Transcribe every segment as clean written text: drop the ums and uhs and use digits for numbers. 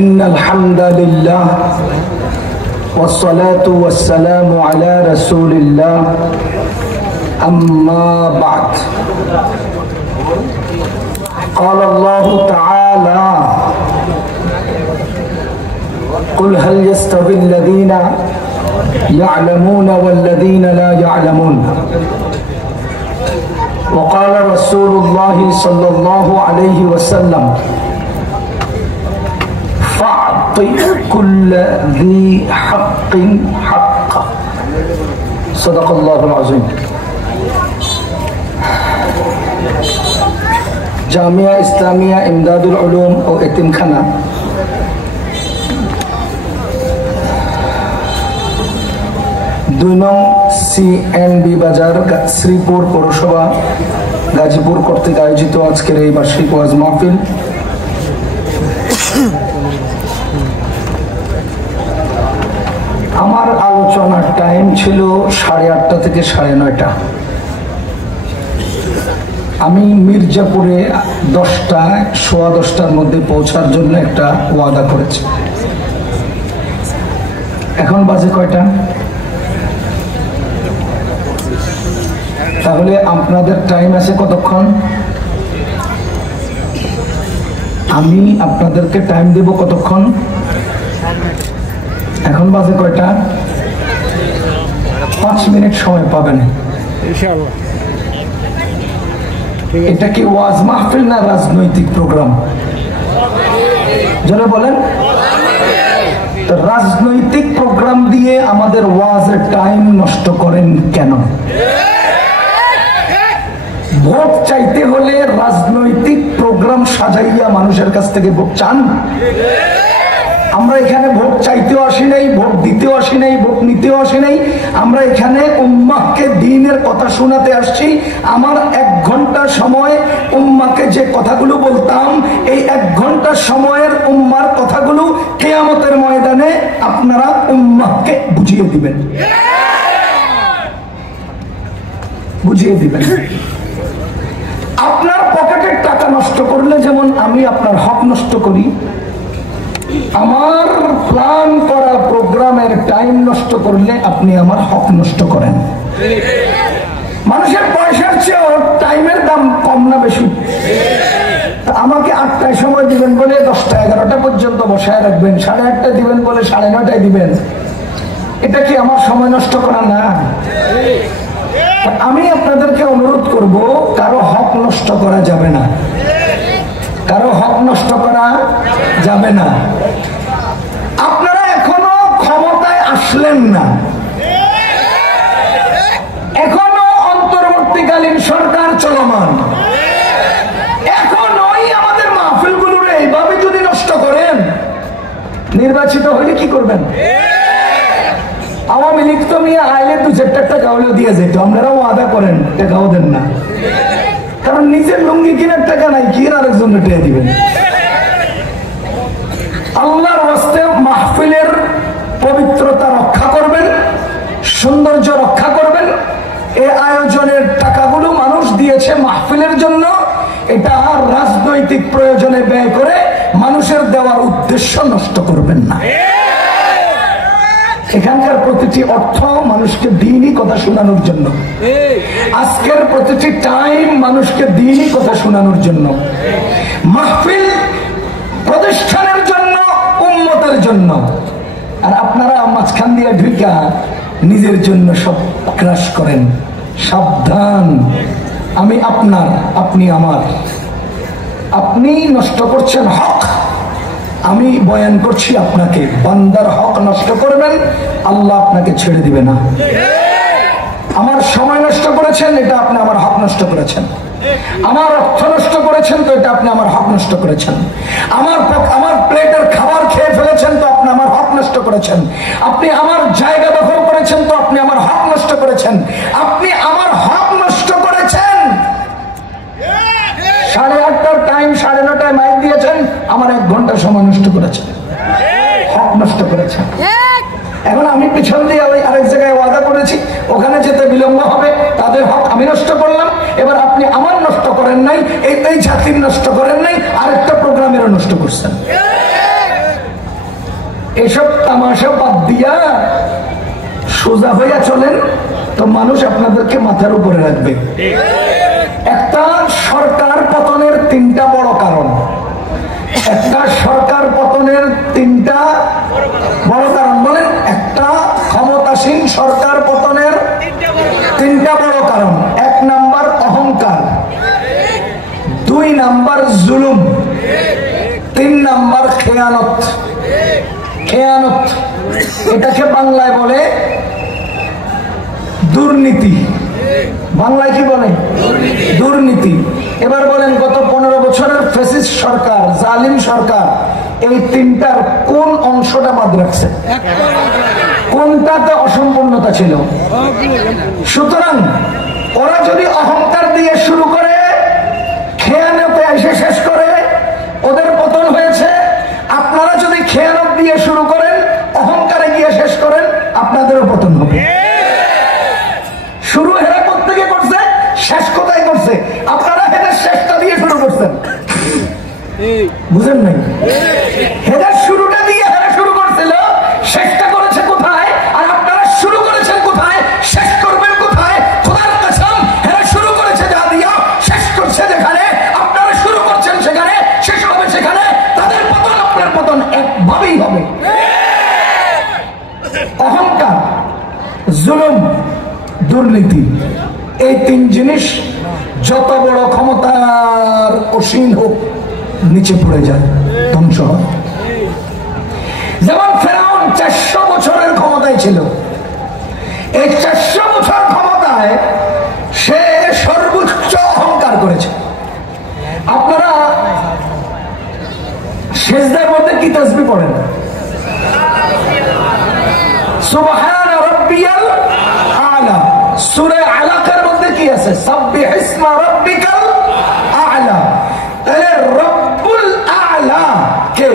إن الحمد لله والصلاة والسلام على رسول الله أما بعد قال الله تعالى قل هل يستوي الذين يعلمون والذين لا يعلمون وقال رسول الله صلى الله عليه وسلم فأعط كل ذي حق حقه صدق الله العظيم জামিয়া ইসলামিয়া ইমদাদুল উলুম ও এতিমখানা দুই নং CNB বাজার শ্রীপুর পৌরসভা গাজীপুর কর্তৃক আয়োজিত আজকের এই বার্ষিক ওয়াজ মাহফিল আমার আলোচনার টাইম ছিল 8:30 থেকে 9:30। আমি মির্জাপুরে 10টার মধ্যে পৌঁছার জন্য একটা ওয়াদা করেছি। এখন বাজে কয়টা? তাহলে আপনাদের টাইম আছে কতক্ষণ? আমি আপনাদেরকে টাইম দেব কতক্ষণ? এখন বাজে কয়টা? 5 মিনিট সময় পাবেন ইনশাআল্লাহ। এটা কি ওয়াজ মাহফিল না রাজনৈতিক প্রোগ্রাম? যারা বলেন রাজনৈতিক প্রোগ্রাম দিয়ে আমাদের ওয়াজের টাইম নষ্ট করেন কেন? ভোট চাইতে হলে রাজনৈতিক প্রোগ্রাম সাজাইয়া মানুষের কাছ থেকে ভোট চান? আমরা এখানে ভোট চাইতেও আসি নাই, ভোট দিতেও আসি নাই, ভোট নিতেও আসি নাই। আমরা এখানে উম্মাহকে দ্বীনের কথা শোনাতে আসছি। আমার 1 ঘন্টা সময় উম্মাকে যে কথাগুলো বলতাম, এই 1 ঘন্টা সময়ের উম্মার কথাগুলো কিয়ামতের ময়দানে আপনারা উম্মাহকে বুঝিয়ে দিবেন, বুঝিয়ে দিবেন। আপনার পকেটের টাকা নষ্ট করলে যেমন আমি আপনার হক নষ্ট করি, আমার প্ল্যান করা প্রোগ্রামের টাইম নষ্ট করলে আপনি আমার হক নষ্ট করেন। মানুষের পয়সার চেয়ে টাইমের দাম কম না বেশি? আমাকে 8টায় সময় দিবেন বলে 10টা 11টা পর্যন্ত বসায় রাখবেন, 8:30 দিবেন বলে 9:30 দিবেন। এটা কি আমার সময় নষ্ট করা না? আমি আপনাদেরকে অনুরোধ করব, কারো হক নষ্ট করা যাবে না, কারো হক নষ্ট করা যাবে না। আপনারা এখনো ক্ষমতায় আসলেন না, এখনো অন্তর্বর্তীকালীন সরকার চলমান, এখনোই আমাদের মাহফিলগুলোর এইভাবে যদি নষ্ট করেন, নির্বাচিত হলে কি করবেন? আওয়ামী লীগ তো নিয়ে আইলে 2-4 টাকা হলেও দিয়ে যেত, আপনারাও ওয়াদা করেন, টাকাও দেন না। কারণ নিজের লুঙ্গি কেনার টাকা নাই, কি আরেকজন টেনে দিবেন? আল্লাহর ওয়াস্তে মাহফিলের পবিত্রতা রক্ষা করবেন, সৌন্দর্য রক্ষা করবেন। এই আয়োজনের টাকাগুলো মানুষ দিয়েছে মাহফিলের জন্য, এটা রাজনৈতিক প্রয়োজনে ব্যয় করে মানুষের দেওয়ার উদ্দেশ্য নষ্ট করবেন না। এখানকার প্রতিটি অর্থ মানুষকে দ্বীনি কথা শোনানোর জন্য, আজকের প্রতিটি টাইম মানুষকে দ্বীনি কথা শোনানোর জন্য। মাহফিল প্রতিষ্ঠানের জন্য, উম্মতের জন্য। আর আপনারা মাঝখান দিয়ে ঢুকা নিজের জন্য সব ক্রাশ করেন। সাবধান, আমি আপনার, আপনি আমার। আপনি নষ্ট করছেন হক, আমি বয়ান করছি আপনাকে। বান্দার হক নষ্ট করবেন, আল্লাহ আপনাকে ছেড়ে দিবে না। আমার সময় নষ্ট করেছেন, এটা আপনি আমার হক নষ্ট করেছেন। আমার অর্থ নষ্ট করেছেন, তো এটা আপনি আমার হক নষ্ট করেছেন। আমার প্লেটের খাবার খেয়ে ফেলেছেন, তো আপনি আমার হক নষ্ট করেছেন। আপনি আমার জায়গা দখল করেছেন, তো আপনি আমার হক নষ্ট করেছেন। আপনি আমার হক নষ্ট করেছেন। 8:30 টাইম 9:30 মাইক দিয়েছেন, আমার 1 ঘন্টা সময় নষ্ট করেছেন, হক নষ্ট করেছেন। এখন আমি পিছন দিয়ে আরেক জায়গায় ওয়াদা করেছি, ওখানে যেতে বিলম্ব হবে, তাদের হক আমি নষ্ট করলাম। এবার আপনি আমার নষ্ট করেন নাই, এই জাতির নষ্ট করেন নাই, আরেকটা প্রোগ্রামেরও নষ্ট করছেন। এসব তামাশা বাদ দিয়া সোজা হইয়া চলেন, তো মানুষ আপনাদেরকে মাথার উপরে রাখবে। একটা সরকার পতনের তিনটা বড় কারণ, একটা সরকার পতনের তিনটা বড় কারণ বলেন। একটা ক্ষমতাসীন সরকার পতনের তিনটা বড় কারণ। 1 নাম্বার অহংকার, 2 নাম্বার জুলুম, 3 নাম্বার খেয়ানত। খেয়ানত এটাকে বাংলায় বলে দুর্নীতি। বাংলায় কি বলে? দুর্নীতি। এবার বলেন, গত 15 বছরের ফ্যাসিস্ট সরকার, জালিম সরকার, এই তিনটার কোন অংশটা বাদ রাখছে? কোনটাতে অসম্পূর্ণতা ছিল? সুতরাং ওরা যদি অহংকার দিয়ে শুরু করে, খেয়ানতে এসে শেষ করে, ওদের পতন হয়েছে। আপনারা যদি খেয়ানত দিয়ে শুরু করেন, অহংকারে গিয়ে শেষ করেন, আপনাদেরও পতন হবে। শুরু হেরা কোত্থেকে করছে, শেষ কোথায় করছে? আপনারা হেদের শেষটা দিয়ে শুরু করছেন, বুঝেন নাই? হেদের শুরুটা দিয়ে হেরা শুরু করছিল, শেষটা করেছে কোথায়? আর আপনারা শুরু করেছেন কোথায়, শেষ করবেন কোথায়? খোদার কসম, হেরা শুরু করেছে যা দিয়া, শেষ করছে যেখানে, আপনারা শুরু করছেন সেখানে, শেষ হবে সেখানে। তাদের পতন আপনার পতন একভাবেই হবে। অহংকার, জুলুম, দুর্নীতি, এই 3 জিনিস যত বড় ক্ষমতার অসীম হোক, নিচে পড়ে যায়, ধ্বংস হয়। যেমন ফেরাউন 400 বছরের ক্ষমতায় ছিল। এই 400 বছর ক্ষমতায় সে সর্বোচ্চ অহংকার করেছে। আপনারা সেজদার মধ্যে কি তাসবিহ পড়েন? সুবহান রাব্বিয়াল আলা। সূরা আলাকার মধ্যে কি আছে? সাব্বিহ ইসমা রাব্বিকাল আলা। তাহলে রব্বুল আলা কে?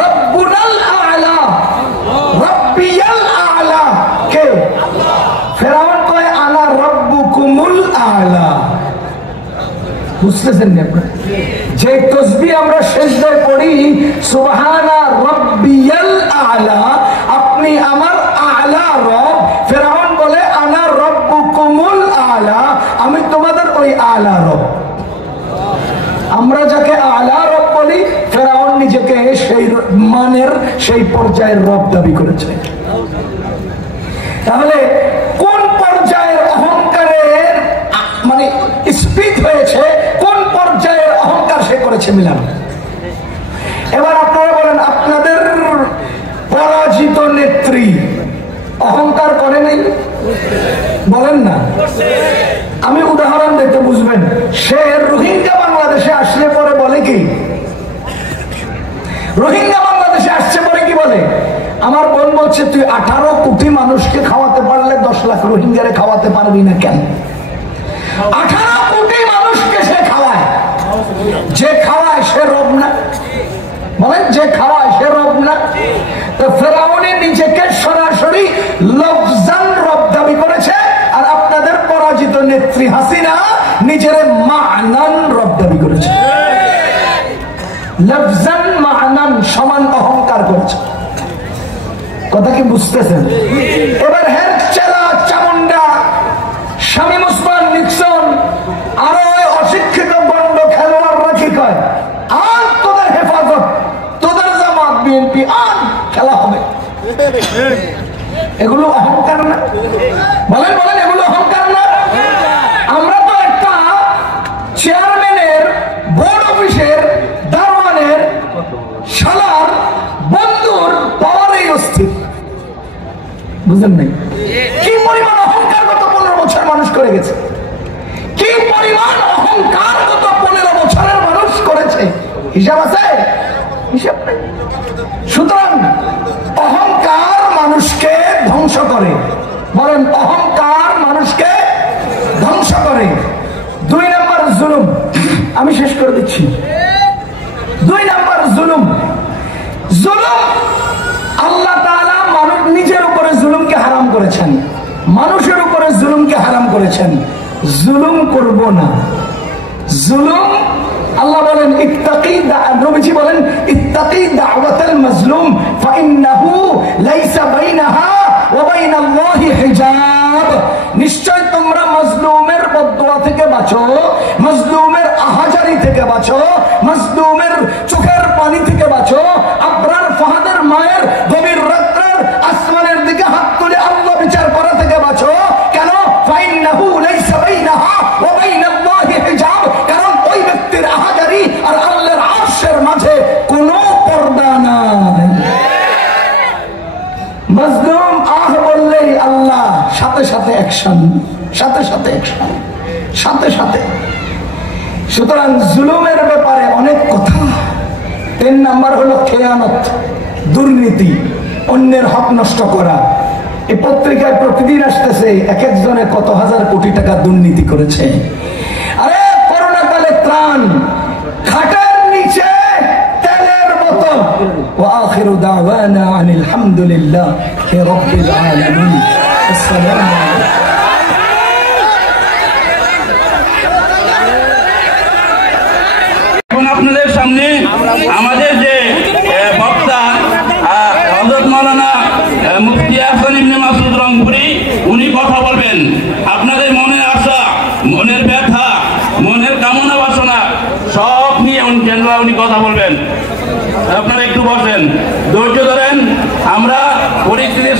রব্বুনাল আলা। রাব্বিয়াল আলা কে? ফেরাউন কয় আনা রব্বুকুমুল আলা। বুঝতেছেন না আপনারা? যে তাসবিহ আমরা সিজদায় পড়ি, সুবহানা রাব্বিয়াল আলা, আপনি আমার আলা রব। ফেরাউন বলে আনা রব্বুকুমুল আলা, আমি তোমাদের ওই আলা রব। আমরা যাকে আলা রব বলি, ফেরাউন নিজেকে সেই মানের, সেই পর্যায়ের রব দাবি করেছে। তাহলে কোন পর্যায়ের অহংকারের মানে স্পিড হয়েছে, কোন পর্যায়ের অহংকার সে করেছে মিলান। এবার আপনারা বলেন, আপনাদের পরাজিত নেত্রী অহংকার করে নাই? বলেন না। আমি উদাহরণ দিতে বুঝবেন। সে রোহিঙ্গা বাংলাদেশে আসলে পরে বলে কি, রোহিঙ্গা বাংলাদেশে আসছে পরে কি বলে, আমার বোন বলছে তুই 18 কোটি মানুষকে খাওয়াতে পারলে 10 লাখ রোহিঙ্গারে খাওয়াতে পারবি না কেন? 18 কোটি মানুষকে সে খাওয়ায়। যে খাওয়ায় সে রব না? বলেন, যে খাওয়ায় সে রব না? তো ফেরাউনি নিজেকে সরাসরি লফজান রব দাবি করেছে, আর আপনাদের পরাজিত নেত্রী হাসিনা নিজের মা'নান রব দাবি করেছে। লফজান মা'নান সমান অহংকার করেছে। কথা কি বুঝতেছেন? এবার হের চেলা চামুন্ডা শামীম ওসমান নিক্সন আরো অশিক্ষিত বন্ড খেলোয়াড়রা কি কয়, আর তোদের হেফাজত, তোদের জামাত বিএনপি, আর খেলা হবে। এগুলো অহংকার না? বলেন বলেন, এগুলো অহংকার না? আমরা তো একটা চেয়ারম্যানের, বোর্ড অফিসের, দারোয়ানের, শালার, বন্ধুর পাওয়ারেই অস্থির। বুঝলেন নাই? কি পরিমাণ অহংকার গত 15 বছর মানুষ করে গেছে, কি পরিমাণ অহংকার গত 15 বছরের মানুষ করেছে, হিসাব আছে? হিসাব নেই। সুতরাং অহংকার মানুষকে ধ্বংস করে। বলেন, অহংকার মানুষকে ধ্বংস করে। 2 নাম্বার জুলুম, আমি শেষ করে দিচ্ছি। 2 নাম্বার জুলুম। জুলুম আল্লাহ তাআলা মানুষ নিজের উপরে জুলুমকে হারাম করেছেন, মানুষের উপরে জুলুমকে হারাম করেছেন। জুলুম করব না। জুলুম আল্লাহ বলেন ইত্তাকি, নবীজি বলেন ইত্তাকি দাওয়াতাল মাজলুম। মাজলুম ফাইন্নাহু লাইসা বাইনাহা ওয়া বাইনাল্লাহি হিজাব। নিশ্চয় তোমরা মাজলুমের বদদুয়া থেকে বাঁচো, মাজলুমের আহাজারি থেকে বাঁচো, মাজলুমের চোখের পানি থেকে বাঁচো। আবরার ফাহাদের মায়ের গভীর রাত্রের আসমানের দিকে হাত তুলে আল্লাহ বিচার করা থেকে বাঁচো। কেন? ফাইন্নাহু লাইসা বাইনাহা ওয়া বাইনাল্লাহি হিজাব। কারণ ওই ব্যক্তির আহাজারি আর আল্লাহর আরশের মাঝে কোনো পর্দা নাই। মাজলুম আহ বললেই আল্লাহ সাথে সাথে অ্যাকশন, সাথে সাথে অ্যাকশন, সাথে সাথে। সুতরাং জুলুমের ব্যাপারে অনেক কথা। 3 নাম্বার হলো খেয়ানত, দুর্নীতি, অন্যের হক নষ্ট করা। এই পত্রিকায় প্রতিদিন আসতেছে এক একজনে কত হাজার কোটি টাকা দুর্নীতি করেছে। আরে করোনাকালে ত্রাণ, খাটের নিচে তেলের বোতল। ওয়া আখিরু দাওয়ানা আনিল হামদুলিল্লাহি রাব্বিল আলামিন। আসসালামু আলাইকুম। আপনাদের সামনে আমাদের যে বক্তা হযরত মাওলানা মুফতি আহসান ইবনে মাসউদ রংপুরি, উনি কথা বলবেন। আপনাদের মনের আশা, মনের ব্যথা, মনের কামনা বাসনা সব নিয়ে উনি কথা বলবেন। আপনারা একটু বসেন, ধৈর্য ধরেন। আমরা পরিস্থিতির